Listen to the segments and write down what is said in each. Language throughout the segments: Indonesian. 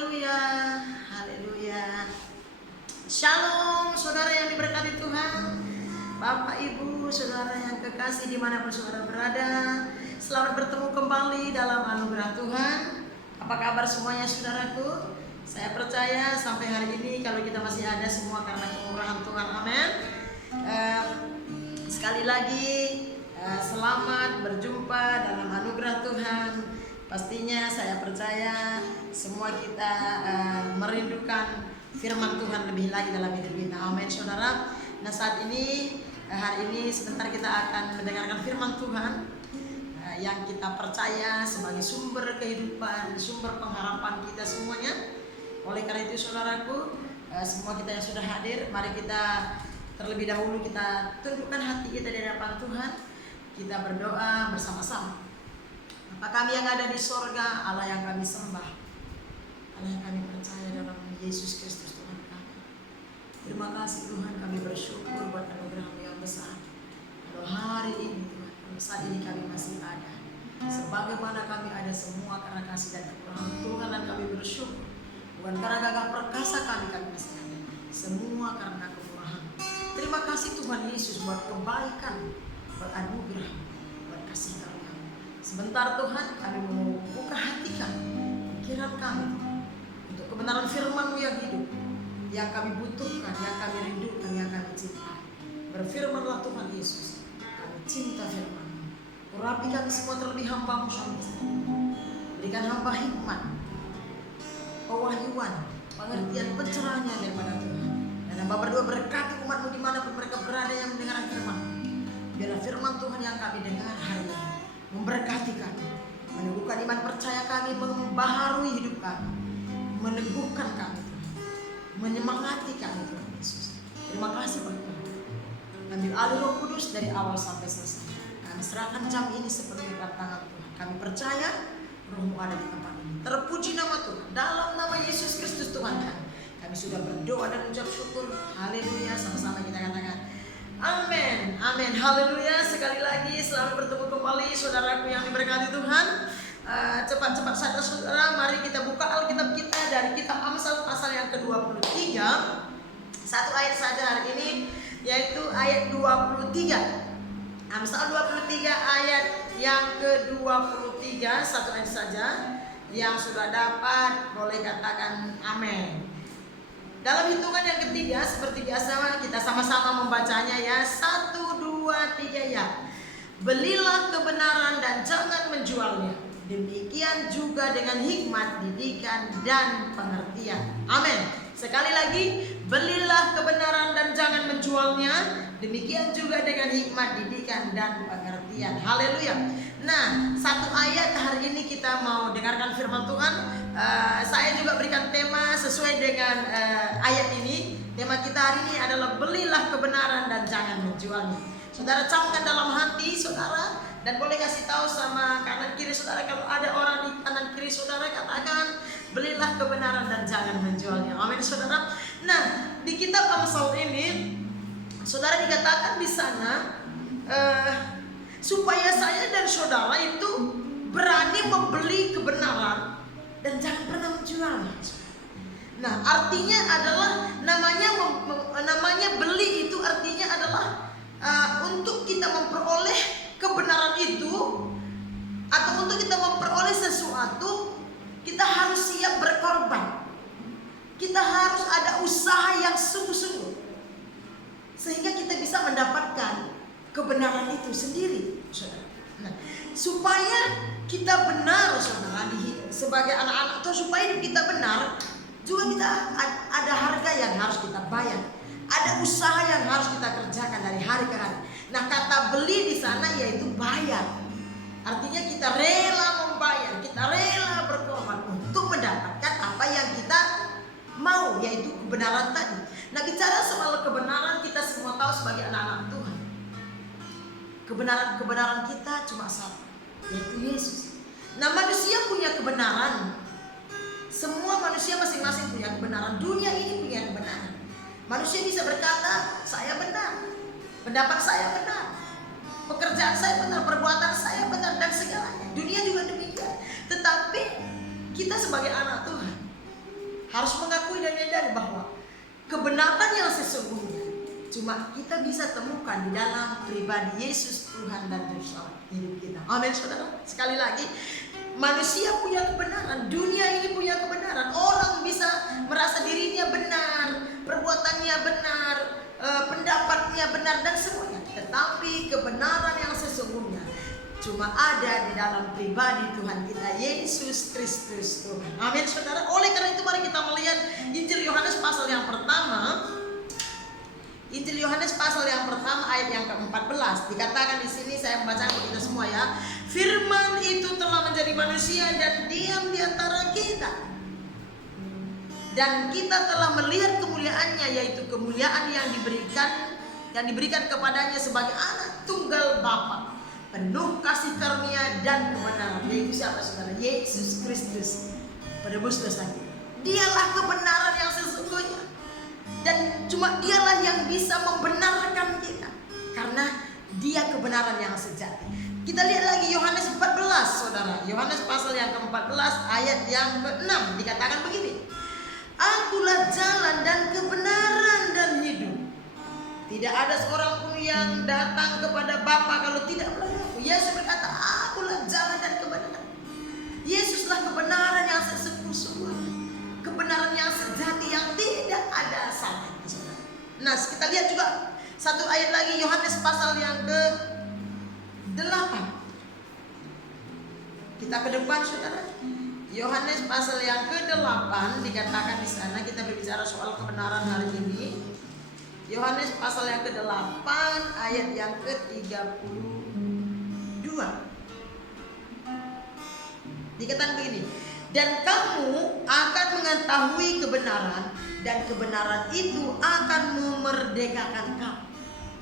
Haleluya, haleluya. Shalom saudara yang diberkati Tuhan, Bapak Ibu saudara yang kekasih dimanapun saudara berada. Selamat bertemu kembali dalam anugerah Tuhan. Apa kabar semuanya saudaraku? Saya percaya sampai hari ini kalau kita masih ada semua karena kemurahan Tuhan, amin. Sekali lagi selamat berjumpa dalam anugerah Tuhan. Pastinya saya percaya semua kita merindukan firman Tuhan lebih lagi dalam hidup kita, amin saudara. Nah saat ini hari ini sebentar kita akan mendengarkan firman Tuhan yang kita percaya sebagai sumber kehidupan, sumber pengharapan kita semuanya. Oleh karena itu saudaraku, semua kita yang sudah hadir, mari kita terlebih dahulu kita tundukkan hati kita di hadapan Tuhan. Kita berdoa bersama-sama. Bapa kami yang ada di sorga, Allah yang kami sembah, Allah yang kami percaya dalam Yesus Kristus Tuhan kami. Terima kasih Tuhan, kami bersyukur buat anugerah-Mu yang besar. Kalau hari ini Tuhan, kalau saat ini kami masih ada, sebagaimana kami ada semua karena kasih dan kemurahan Tuhan, dan kami bersyukur. Bukan karena gagah perkasa kami masih ada, semua karena kemurahan. Terima kasih Tuhan Yesus buat kebaikan, buat anugerah, buat kasih karunia. Sebentar Tuhan, kami mau buka hati kami, pikiran kami untuk kebenaran firman-Mu yang hidup, yang kami butuhkan, yang kami rindukan, yang kami cintai. Berfirmanlah Tuhan Yesus, kami cinta firman-Mu. Urapi kami semua terlebih hamba-Mu semesta. Berikan hamba hikmat, pewahyuan, pengertian, pencerahannya daripada Tuhan. Dan hamba berdoa berkati umat-Mu dimanapun mereka berada yang mendengarkan firman. Biarlah firman Tuhan yang kami dengar hari ini memberkati kami, meneguhkan iman percaya kami, membaharui hidup kami, meneguhkan kami, menyemangati kami Tuhan Yesus. Terima kasih Bapak. Ambil alih Roh Kudus dari awal sampai selesai. Kami serahkan jam ini sepenuhnya dalam tangan Tuhan. Kami percaya Roh-Mu ada di tempat ini. Terpuji nama Tuhan. Dalam nama Yesus Kristus Tuhan kami. Kami sudah berdoa dan ucap syukur. Haleluya. Sama-sama kita katakan amin, amin, haleluya. Sekali lagi selamat bertemu kembali saudaraku yang diberkati Tuhan. Cepat-cepat saja saudara, mari kita buka Alkitab kita dari kitab Amsal pasal yang ke-23. Satu ayat saja hari ini, yaitu ayat 23. Amsal 23 ayat yang ke-23, satu ayat saja. Yang sudah dapat boleh katakan amin. Dalam hitungan yang ketiga, seperti biasa kita sama-sama membacanya ya. 1, 2, 3 ya. Belilah kebenaran dan jangan menjualnya. Demikian juga dengan hikmat, didikan dan pengertian. Amin. Sekali lagi, belilah kebenaran dan jangan menjualnya. Demikian juga dengan hikmat, didikan dan pengertian. Haleluya. Nah, satu ayat hari ini kita mau dengarkan firman Tuhan. Saya juga berikan tema sesuai dengan ayat ini. Tema kita hari ini adalah belilah kebenaran dan jangan menjualnya. Saudara camkan dalam hati saudara, dan boleh kasih tahu sama kanan kiri saudara, kalau ada orang di kanan kiri saudara, katakan belilah kebenaran dan jangan menjualnya. Amin saudara. Nah, di kitab Amsal ini saudara dikatakan di sana supaya saya dan saudara itu berani membeli kebenaran dan jangan pernah menjualnya. Nah, artinya adalah namanya beli itu artinya adalah untuk kita memperoleh kebenaran itu atau untuk kita memperoleh sesuatu, kita harus siap berkorban. Kita harus ada usaha yang sungguh-sungguh sehingga kita bisa mendapatkan kebenaran itu sendiri, saudara. Nah, supaya kita benar, saudara, sebagai anak-anak atau supaya hidup kita benar, juga kita ada harga yang harus kita bayar, ada usaha yang harus kita kerjakan dari hari ke hari. Nah, kata beli di sana yaitu bayar. Artinya kita rela membayar, kita rela berkorban untuk mendapatkan apa yang kita mau, yaitu kebenaran tadi. Nah, bicara soal kebenaran, kita semua tahu sebagai anak-anak Tuhan, kebenaran kita cuma satu, yaitu Yesus. Nah, manusia punya kebenaran. Semua manusia masing-masing punya kebenaran. Dunia ini punya kebenaran. Manusia bisa berkata, saya benar, pendapat saya benar, pekerjaan saya benar, perbuatan saya benar, dan segalanya. Dunia juga demikian. Tetapi kita sebagai anak Tuhan, harus mengakui dan menyadari bahwa kebenaran yang sesungguhnya cuma kita bisa temukan di dalam pribadi Yesus Tuhan dan Juru Selamat hidup kita. Amin saudara. Sekali lagi, manusia punya kebenaran, dunia ini punya kebenaran. Orang bisa merasa dirinya benar, perbuatannya benar, pendapatnya benar dan semuanya. Tetapi kebenaran yang sesungguhnya cuma ada di dalam pribadi Tuhan kita Yesus Kristus Tuhan. Amin saudara. Oleh karena itu mari kita melihat Injil Yohanes pasal yang pertama. Injil Yohanes pasal yang pertama ayat yang ke-14. Dikatakan di sini, saya membaca untuk kita semua ya. Firman itu telah menjadi manusia dan diam di antara kita. Dan kita telah melihat kemuliaannya, yaitu kemuliaan yang diberikan kepadanya sebagai anak tunggal Bapa, penuh kasih karunia dan kebenaran. Yaitu siapa saudara? Yesus Kristus, penebus dosa kita. Dialah kebenaran yang sesungguhnya, dan cuma dialah yang bisa membenarkan kita, karena dia kebenaran yang sejati. Kita lihat lagi Yohanes 14 saudara. Yohanes pasal yang ke-14 ayat yang ke-6 dikatakan begini. Akulah jalan dan kebenaran dan hidup. Tidak ada seorang pun yang datang kepada Bapa kalau tidak melalui aku. Yesus berkata, akulah jalan dan kebenaran. Yesuslah kebenaran yang sesungguhnya, kebenaran yang sejati yang tidak ada salahnya. Nah, kita lihat juga satu ayat lagi, Yohanes pasal yang ke-8. Kita ke depan saudara. Yohanes pasal yang ke-8 dikatakan di sana, kita berbicara soal kebenaran hari ini. Yohanes pasal yang ke-8 ayat yang ke-32. Dikatakan begini, dan kamu akan mengetahui kebenaran, dan kebenaran itu akan memerdekakan kamu.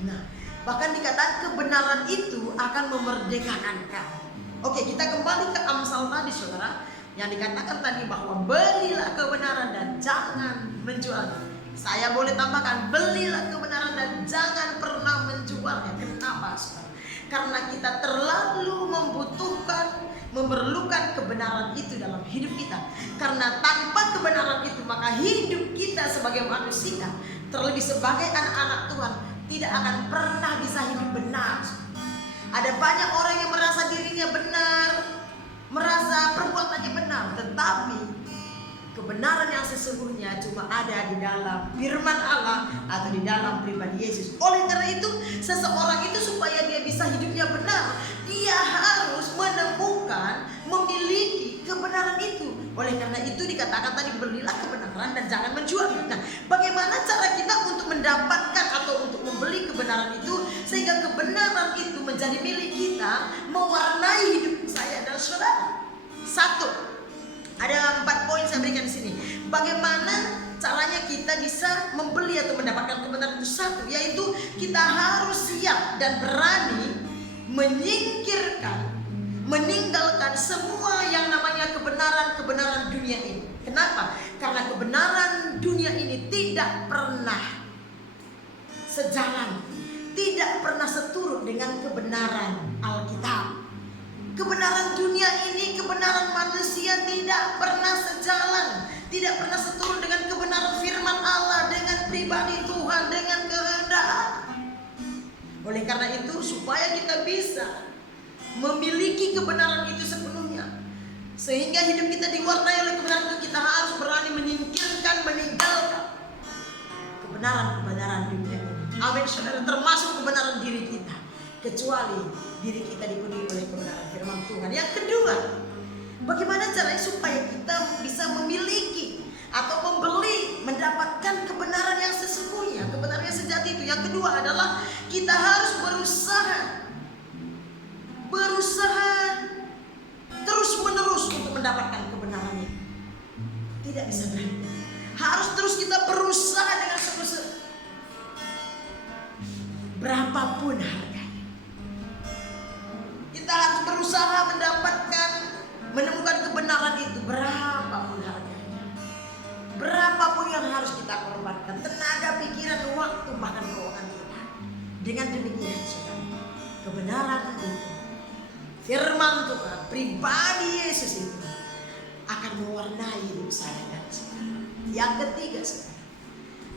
Nah, bahkan dikatakan kebenaran itu akan memerdekakan kamu. Oke, kita kembali ke Amsal tadi saudara, yang dikatakan tadi bahwa belilah kebenaran dan jangan menjualnya. Saya boleh tambahkan, belilah kebenaran dan jangan pernah menjualnya. Kenapa saudara? Karena kita terlalu memerlukan kebenaran itu dalam hidup kita. Karena tanpa kebenaran itu maka hidup kita sebagai manusia, terlebih sebagai anak-anak Tuhan, tidak akan pernah bisa hidup benar. Ada banyak orang yang merasa dirinya benar, merasa perbuatannya benar, tetapi kebenaran yang sesungguhnya cuma ada di dalam firman Allah atau di dalam pribadi Yesus. Oleh karena itu, seseorang itu supaya dia bisa hidupnya benar, dia harus menemukan, memiliki kebenaran itu. Oleh karena itu dikatakan tadi, belilah kebenaran dan jangan menjualnya. Nah, bagaimana cara kita untuk mendapatkan atau untuk membeli kebenaran itu sehingga kebenaran itu menjadi milik kita, mewarnai hidup saya dan saudara? Satu, ada 4 poin saya berikan di sini. Bagaimana caranya kita bisa membeli atau mendapatkan kebenaran itu? Satu, yaitu kita harus siap dan berani meninggalkan semua yang namanya kebenaran dunia ini. Kenapa? Karena kebenaran dunia ini tidak pernah sejalan, tidak pernah seturut dengan kebenaran Alkitab. Kebenaran dunia ini, kebenaran manusia tidak pernah sejalan, tidak pernah seturut dengan kebenaran firman Allah, dengan pribadi Tuhan, dengan kehendak. Oleh karena itu, supaya kita bisa memiliki kebenaran itu sepenuhnya, sehingga hidup kita diwarnai oleh kebenaran itu, kita harus berani meninggalkan kebenaran dunia ini. Amin saudara, termasuk kebenaran diri kita, kecuali diri kita dipenuhi oleh kebenaran firman Tuhan. Yang kedua, bagaimana caranya supaya kita bisa memiliki atau membeli, mendapatkan kebenaran yang sesungguhnya, kebenaran yang sejati itu? Yang kedua adalah kita harus berusaha terus menerus untuk mendapatkan kebenaran itu. Tidak bisa berhenti. Harus terus kita berusaha dengan sungguh-sungguh, berapapun harganya. Kita harus berusaha menemukan kebenaran itu, berapapun harganya, berapapun yang harus kita korbankan, tenaga, pikiran, waktu, bahkan keuangan kita. Dengan demikian saudara, kebenaran itu, firman Tuhan, pribadi Yesus itu akan mewarnai hidup saya dan saudara. Yang ketiga, saudara,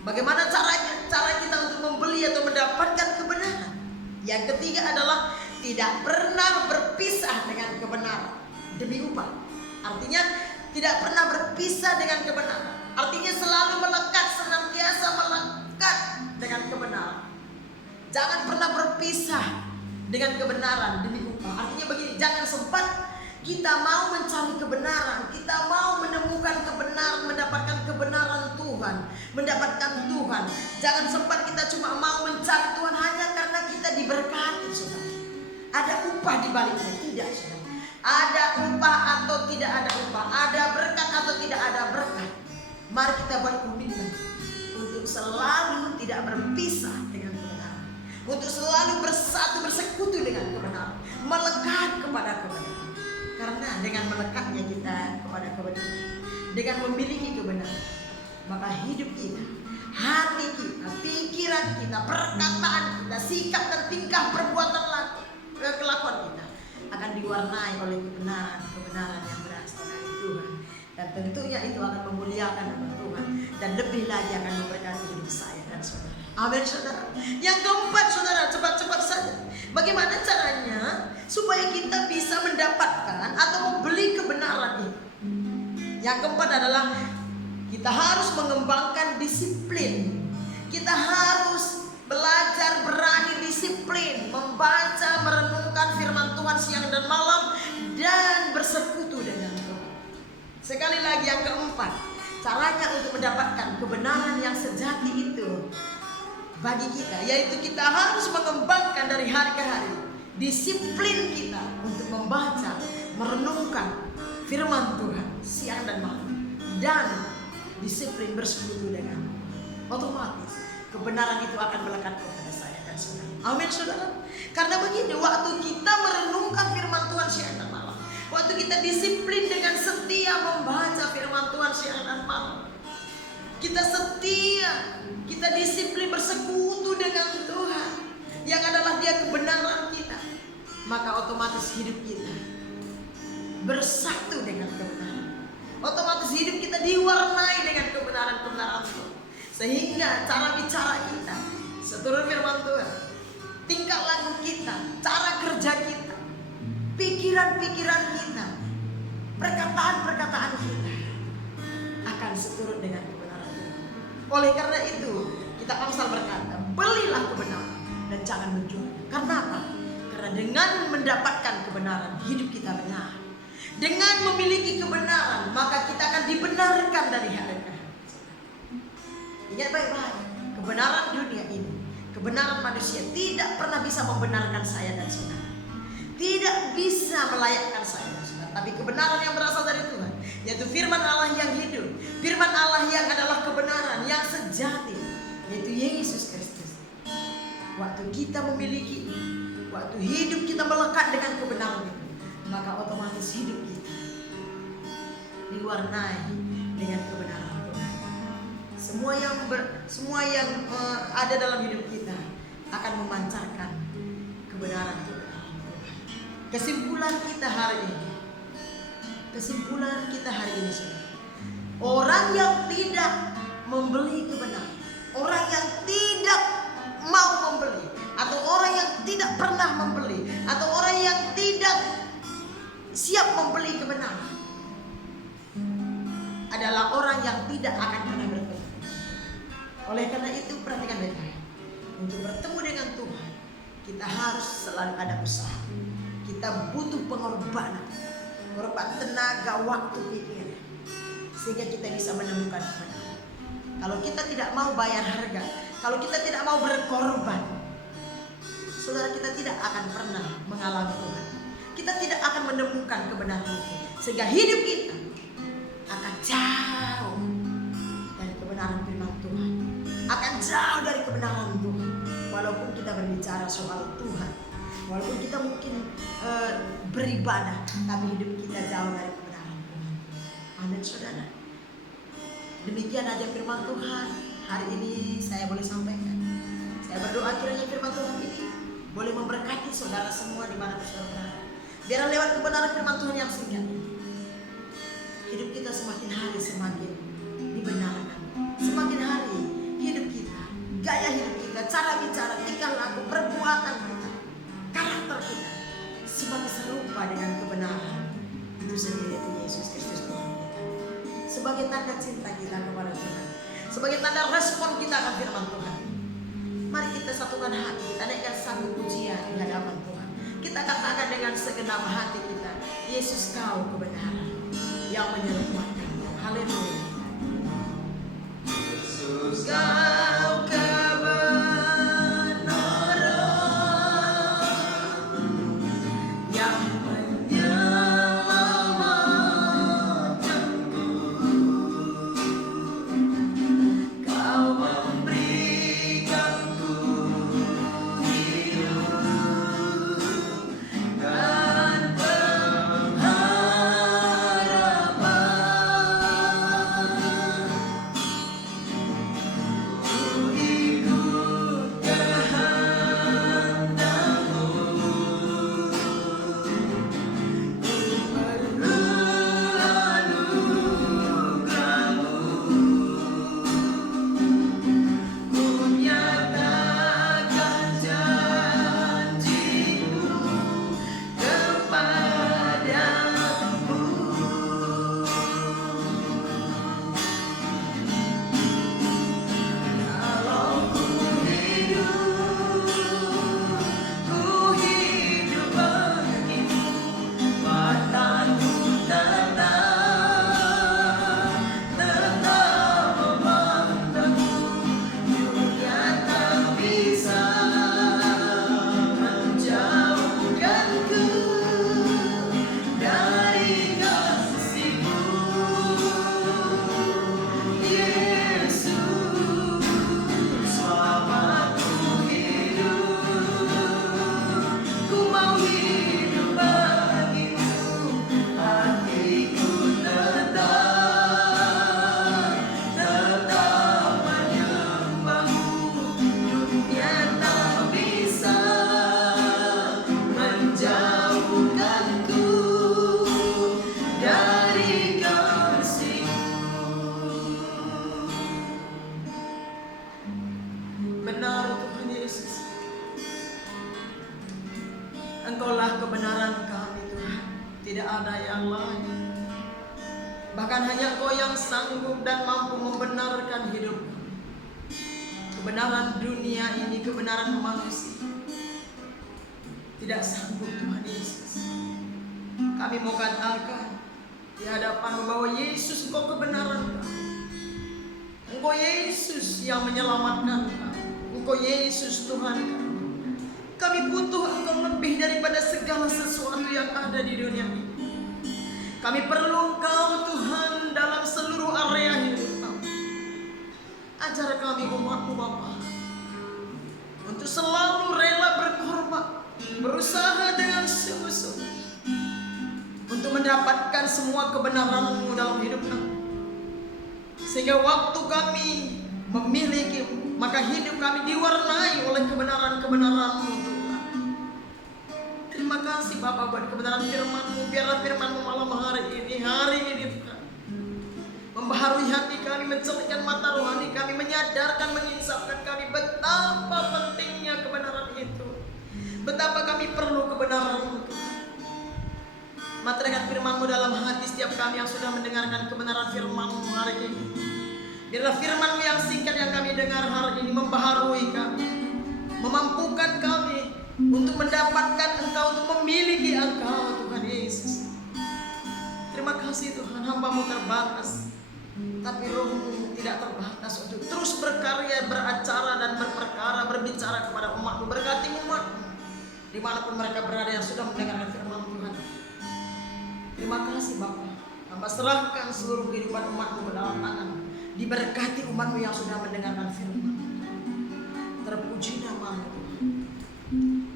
bagaimana caranya? Cara kita untuk membeli atau mendapatkan kebenaran. Yang ketiga adalah tidak pernah berpisah dengan kebenaran demi upah. Artinya tidak pernah berpisah dengan kebenaran. Artinya selalu melekat, senantiasa melekat dengan kebenaran. Jangan pernah berpisah dengan kebenaran demi upah. Artinya begini, jangan sempat kita mau mencari kebenaran, kita mau menemukan kebenaran, mendapatkan kebenaran Tuhan, mendapatkan Tuhan. Jangan sempat kita cuma mau mencari Tuhan hanya karena kita diberkati, saudara. Ada upah di baliknya, tidak, saudara. Ada upah atau tidak ada upah, ada berkat atau tidak ada berkat. Mari kita berkomitmen untuk selalu tidak berpisah dengan kebenaran, untuk selalu bersatu, bersekutu dengan kebenaran, melekat kepada kebenaran. Karena dengan melekatnya kita kepada kebenaran, dengan memiliki kebenaran, maka hidup kita, hati kita, pikiran kita, perkataan kita, sikap dan tingkah perbuatan kelakuan kita akan diwarnai oleh kebenaran yang berasal dari Tuhan. Dan tentunya itu akan memuliakan nama Tuhan, dan lebih lagi akan memberkati hidup saya dan saudara. Amin, saudara. Yang keempat, saudara, cepat-cepat saja. Bagaimana caranya supaya kita bisa mendapatkan atau membeli kebenaran ini? Yang keempat adalah kita harus mengembangkan disiplin. Kita harus belajar berani disiplin, membaca, merenungkan firman Tuhan siang dan malam, dan bersekutu dengan Tuhan. Sekali lagi, yang keempat, caranya untuk mendapatkan kebenaran yang sejati itu bagi kita, yaitu kita harus mengembangkan dari hari ke hari disiplin kita untuk membaca, merenungkan firman Tuhan siang dan malam, dan disiplin bersekutu dengan otomatis kebenaran itu akan melekat kepada saya dan saudara. Amin, saudara. Karena begini, waktu kita merenungkan firman Tuhan siang dan malam, waktu kita disiplin dengan setia membaca firman Tuhan siang dan malam, kita setia, kita disiplin bersekutu dengan Tuhan yang adalah Dia kebenaran kita, maka otomatis hidup kita bersatu dengan kebenaran. Otomatis hidup kita diwarnai dengan kebenaran-kebenaran Tuhan. Sehingga cara bicara kita seturut firman Tuhan, tingkah laku kita, cara kerja kita, pikiran-pikiran kita, perkataan-perkataan kita akan seturut dengan kebenaran Tuhan. Oleh karena itu, kita Amsal berkata, belilah kebenaran dan jangan menjual. Karena apa? Karena dengan mendapatkan kebenaran, hidup kita benar. Dengan memiliki kebenaran, maka kita akan dibenarkan dari hari ke hari. Ingat baik-baik, kebenaran dunia ini, kebenaran manusia tidak pernah bisa membenarkan saya dan saudara. Tidak bisa melayakkan saya dan saudara. Tapi kebenaran yang berasal dari Tuhan, yaitu firman Allah yang hidup, firman Allah yang adalah kebenaran yang sejati, yaitu Yesus Kristus. Waktu kita memiliki, waktu hidup kita melekat dengan kebenaran itu, maka otomatis hidup kita diwarnai dengan kebenaran Tuhan. Semua yang ada dalam hidup kita akan memancarkan kebenaran Tuhan. Kesimpulan kita hari ini, saudara, orang yang tidak membeli kebenaran, orang yang tidak mau membeli, atau orang yang tidak pernah membeli, atau orang yang tidak siap membeli kebenaran, adalah orang yang tidak akan pernah bertemu. Oleh karena itu, perhatikan baik-baik. Untuk bertemu dengan Tuhan, kita harus selalu ada usaha. Kita butuh pengorbanan, korban tenaga, waktu, pikiran, sehingga kita bisa menemukan kebenaran. Kalau kita tidak mau bayar harga, kalau kita tidak mau berkorban, saudara, kita tidak akan pernah mengalami Tuhan. Kita tidak akan menemukan kebenaran itu, sehingga hidup kita akan jauh dari kebenaran firman Tuhan, akan jauh dari kebenaran Tuhan. Walaupun kita berbicara soal Tuhan, walaupun kita mungkin beribadah, tapi hidup kita jauh dari kebenaran Tuhan. Amin, saudara. Demikian aja firman Tuhan hari ini saya boleh sampaikan. Saya berdoa kiranya firman Tuhan ini boleh memberkati saudara semua di mana saudara berada. Biar lewat kebenaran firman Tuhan yang singkat, hidup kita semakin hari semakin dibenarkan. gaya hidup kita, cara bicara, tingkah laku, perbuatan kita, karakter kita sebagai serupa dengan kebenaran itu sendiri, itu Yesus Kristus Tuhan kita. Sebagai tanda cinta kita kepada Tuhan, sebagai tanda respon kita akan firman Tuhan. Mari kita satukan hati, kita naikkan satu pujian di hadapan Tuhan. Kita katakan dengan segenap hati kita, Yesus Kau kebenaran yang menyelamatkan. Haleluya. Yesus Kau kebenaran yang menyelamatkanku. Kau memberikanku hidup dan Engkaulah kebenaran kami Tuhan, tidak ada yang lain. Bahkan hanya Engkau yang sanggup dan mampu membenarkan hidup kami. Kebenaran dunia ini, kebenaran manusia tidak sanggup Tuhan Yesus. Kami mau katakan di hadapan bahwa Yesus Engkau kebenaran kami. Engkau Yesus yang menyelamatkan kami. Engkau Yesus Tuhan kami. Kami butuh Engkau lebih daripada segala sesuatu yang ada di dunia ini. Kami perlu Engkau Tuhan dalam seluruh area hidup kami. Ajar kami umat-Mu Bapa untuk selalu rela berkorban, berusaha dengan sungguh-sungguh untuk mendapatkan semua kebenaran-Mu dalam hidup kami. Sehingga waktu kami memiliki, maka hidup kami diwarnai oleh kebenaran-kebenaran-Mu Tuhan. Terima kasih Bapak buat kebenaran firman-Mu. Biarlah firman-Mu malam hari ini Tuhan membaharui hati kami, mencerahkan mata rohani kami, menyadarkan, menginsafkan kami betapa pentingnya kebenaran itu. Betapa kami perlu kebenaran-Mu Tuhan. Materaikan firman-Mu dalam hati setiap kami yang sudah mendengarkan kebenaran firman-Mu hari ini. Biarlah firman-Mu yang singkat yang kami dengar hari ini membaharui kami, memampukan kami untuk mendapatkan Engkau, untuk memiliki Engkau Tuhan Yesus. Terima kasih Tuhan, hamba-Mu terbatas, tapi Roh-Mu tidak terbatas untuk terus berkarya, beracara dan berperkara, berbicara kepada umat-Mu. Berkati umat-Mu dimanapun mereka berada yang sudah mendengarkan firman Tuhan. Terima kasih Bapa. Hamba serahkan seluruh kehidupan umat-Mu ke dalam tangan. Diberkati umat-Mu yang sudah mendengarkan firman. Terpuji nama-Mu.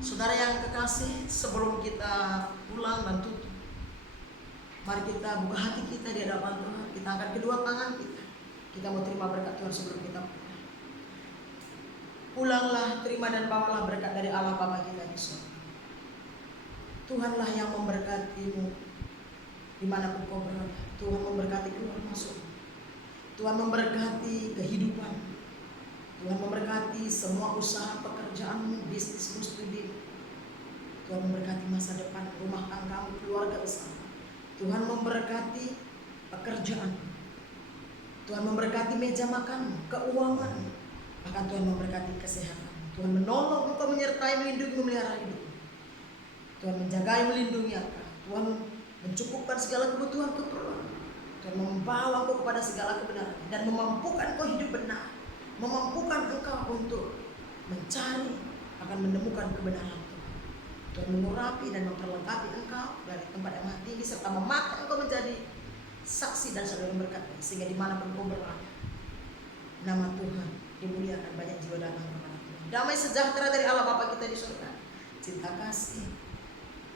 Saudara yang kekasih, sebelum kita pulang dan tutup, mari kita buka hati kita di hadapan Tuhan. Kita angkat kedua tangan kita. Kita mau terima berkat Tuhan sebelum kita pulang. Pulanglah, terima dan bawalah berkat dari Allah Bapa kita di surga. Tuhanlah yang memberkatimu dimanapun kau berada. Tuhan memberkati keluar masuk. Tuhan memberkati kehidupan. Tuhan memberkati semua usaha pekerjaanmu, bisnismu, studi. Tuhan memberkati masa depan rumah tanggamu, keluarga bersama. Tuhan memberkati pekerjaan. Tuhan memberkati meja makan, keuangan. Bahkan Tuhan memberkati kesehatan. Tuhan menolong engkau, menyertai, melindungi, memelihara hidup. Tuhan menjagai, melindungi engkau. Tuhan mencukupkan segala kebutuhan keperluan. Tuhan membawa engkau kepada segala kebenaran dan memampukan engkau hidup benar. Memampukan engkau untuk mencari, akan menemukan kebenaran Tuhan. Tuhan mengurapi dan memperlengkapi engkau dari tempat yang maha tinggi, serta memakai engkau menjadi saksi dan saudara berkat, sehingga dimanapun engkau berada, nama Tuhan dimuliakan, banyak jiwa datang kepada Tuhan. Damai sejahtera dari Allah Bapa kita di surga, cinta kasih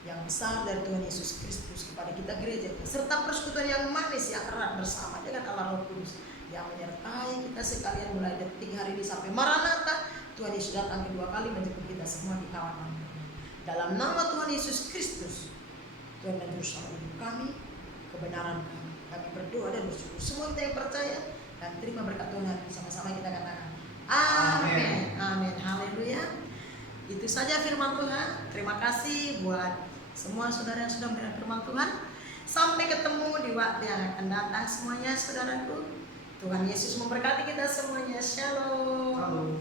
yang besar dari Tuhan Yesus Kristus kepada kita gereja, serta persekutuan yang manis yang erat bersama dengan Allah Roh Kudus yang menyertai kita sekalian mulai detik hari ini sampai Maranatha. Tuhan Yesus datang kedua kali menjemput kita semua di kawan. Dalam nama Tuhan Yesus Kristus, Tuhan dan Juru Selamat hidup kami, kebenaran kami. Kami berdoa dan bersyukur. Semua kita yang percaya dan terima berkat Tuhan, sama-sama kita katakan amin. Amin. Haleluya. Itu saja firman Tuhan. Terima kasih buat semua saudara yang sudah mendengar firman Tuhan. Sampai ketemu di waktu yang akan datang semuanya, saudaraku. Tuhan Yesus memberkati kita semuanya. Shalom.